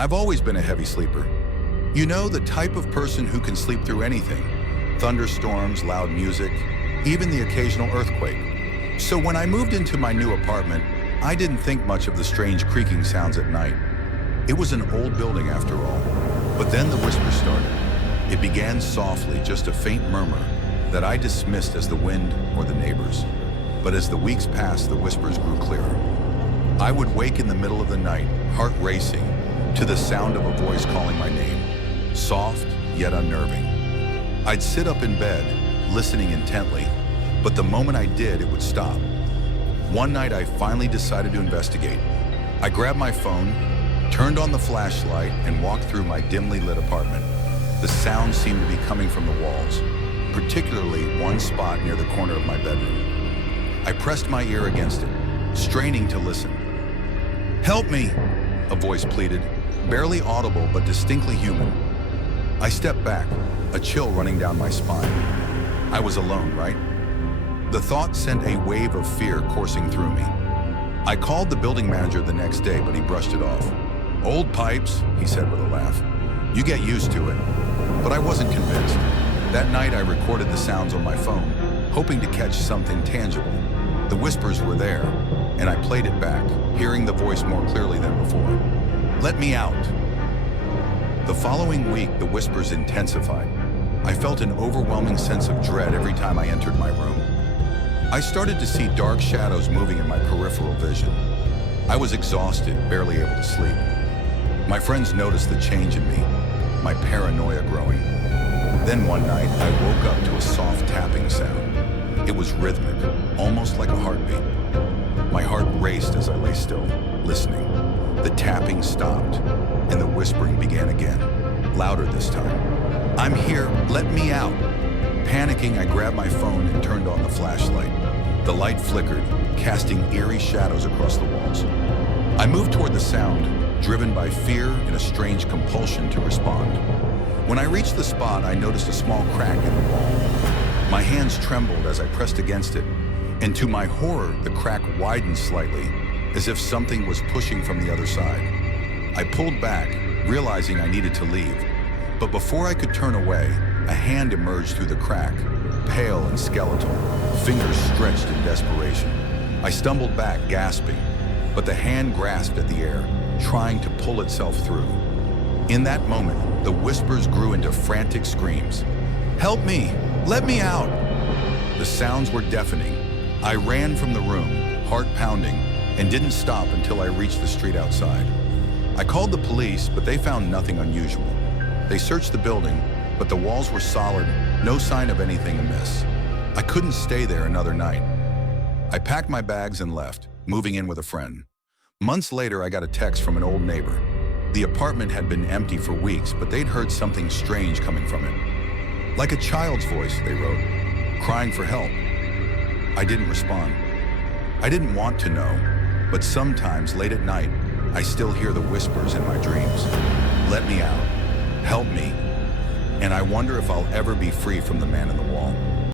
I've always been a heavy sleeper. You know, the type of person who can sleep through anything. Thunderstorms, loud music, even the occasional earthquake. So when I moved into my new apartment, I didn't think much of the strange creaking sounds at night. It was an old building after all. But then the whisper started. It began softly, just a faint murmur that I dismissed as the wind or the neighbors. But as the weeks passed, the whispers grew clearer. I would wake in the middle of the night, heart racing, to the sound of a voice calling my name, soft yet unnerving. I'd sit up in bed, listening intently, but the moment I did, it would stop. One night, I finally decided to investigate. I grabbed my phone, turned on the flashlight, and walked through my dimly lit apartment. The sound seemed to be coming from the walls, particularly one spot near the corner of my bedroom. I pressed my ear against it, straining to listen. "Help me!" a voice pleaded, barely audible but distinctly human. I stepped back, a chill running down my spine. I was alone, right? The thought sent a wave of fear coursing through me. I called the building manager the next day, but he brushed it off. "Old pipes," he said with a laugh. "You get used to it." But I wasn't convinced. That night I recorded the sounds on my phone, hoping to catch something tangible. The whispers were there, and I played it back, hearing the voice more clearly than before. "Let me out." The following week, the whispers intensified. I felt an overwhelming sense of dread every time I entered my room. I started to see dark shadows moving in my peripheral vision. I was exhausted, barely able to sleep. My friends noticed the change in me, my paranoia growing. Then one night, I woke up to a soft tapping sound. It was rhythmic, almost like a heartbeat. My heart raced as I lay still, listening. The tapping stopped, and the whispering began again, louder this time. "I'm here, let me out." Panicking, I grabbed my phone and turned on the flashlight. The light flickered, casting eerie shadows across the walls. I moved toward the sound, driven by fear and a strange compulsion to respond. When I reached the spot, I noticed a small crack in the wall. My hands trembled as I pressed against it, and to my horror, the crack widened slightly, as if something was pushing from the other side. I pulled back, realizing I needed to leave. But before I could turn away, a hand emerged through the crack, pale and skeletal, fingers stretched in desperation. I stumbled back, gasping, but the hand grasped at the air, trying to pull itself through. In that moment, the whispers grew into frantic screams. "Help me! Let me out!" The sounds were deafening. I ran from the room, heart pounding, and didn't stop until I reached the street outside. I called the police, but they found nothing unusual. They searched the building, but the walls were solid, no sign of anything amiss. I couldn't stay there another night. I packed my bags and left, moving in with a friend. Months later, I got a text from an old neighbor. The apartment had been empty for weeks, but they'd heard something strange coming from it. Like a child's voice, they wrote, crying for help. I didn't respond. I didn't want to know, but sometimes late at night, I still hear the whispers in my dreams. "Let me out. Help me." And I wonder if I'll ever be free from the man in the wall.